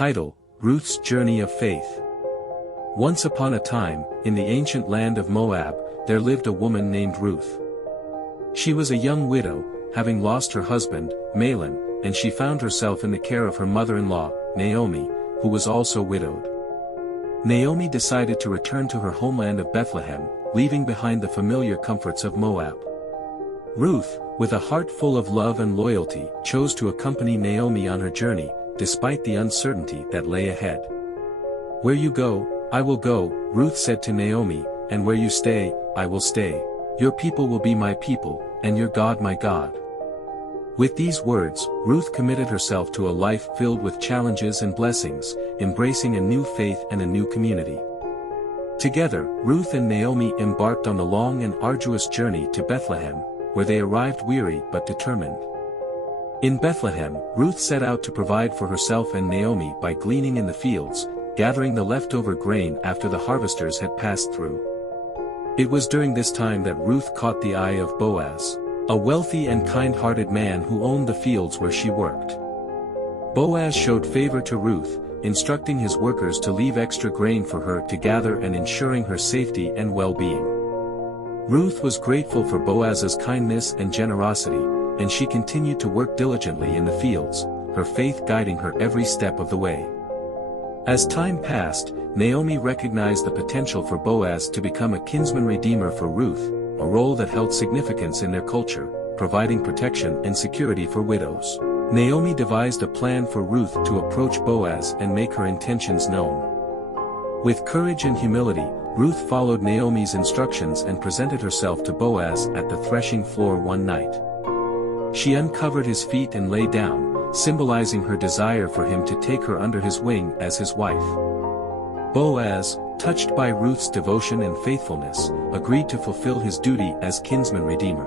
Title: Ruth's Journey of Faith. Once upon a time, in the ancient land of Moab, there lived a woman named Ruth. She was a young widow, having lost her husband, Mahlon, and she found herself in the care of her mother-in-law, Naomi, who was also widowed. Naomi decided to return to her homeland of Bethlehem, leaving behind the familiar comforts of Moab. Ruth, with a heart full of love and loyalty, chose to accompany Naomi on her journey, despite the uncertainty that lay ahead. "Where you go, I will go," Ruth said to Naomi, "and where you stay, I will stay. Your people will be my people, and your God my God." With these words, Ruth committed herself to a life filled with challenges and blessings, embracing a new faith and a new community. Together, Ruth and Naomi embarked on the long and arduous journey to Bethlehem, where they arrived weary but determined. In Bethlehem, Ruth set out to provide for herself and Naomi by gleaning in the fields, gathering the leftover grain after the harvesters had passed through. It was during this time that Ruth caught the eye of Boaz, a wealthy and kind-hearted man who owned the fields where she worked. Boaz showed favor to Ruth, instructing his workers to leave extra grain for her to gather and ensuring her safety and well-being. Ruth was grateful for Boaz's kindness and generosity, and she continued to work diligently in the fields, her faith guiding her every step of the way. As time passed, Naomi recognized the potential for Boaz to become a kinsman redeemer for Ruth, a role that held significance in their culture, providing protection and security for widows. Naomi devised a plan for Ruth to approach Boaz and make her intentions known. With courage and humility, Ruth followed Naomi's instructions and presented herself to Boaz at the threshing floor one night. She uncovered his feet and lay down, symbolizing her desire for him to take her under his wing as his wife. Boaz, touched by Ruth's devotion and faithfulness, agreed to fulfill his duty as kinsman redeemer.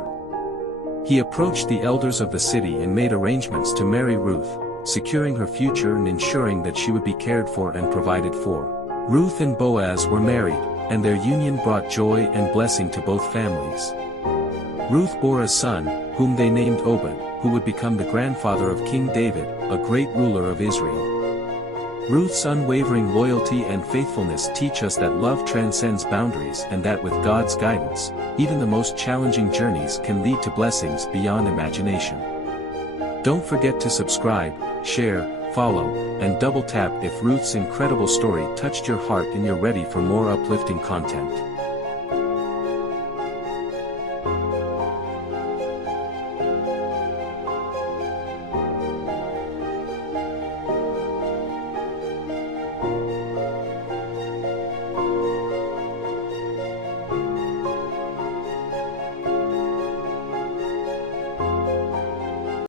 He approached the elders of the city and made arrangements to marry Ruth, securing her future and ensuring that she would be cared for and provided for. Ruth and Boaz were married, and their union brought joy and blessing to both families. Ruth bore a son, whom they named Obed, who would become the grandfather of King David, a great ruler of Israel. Ruth's unwavering loyalty and faithfulness teach us that love transcends boundaries and that with God's guidance, even the most challenging journeys can lead to blessings beyond imagination. Don't forget to subscribe, share, follow, and double tap if Ruth's incredible story touched your heart and you're ready for more uplifting content.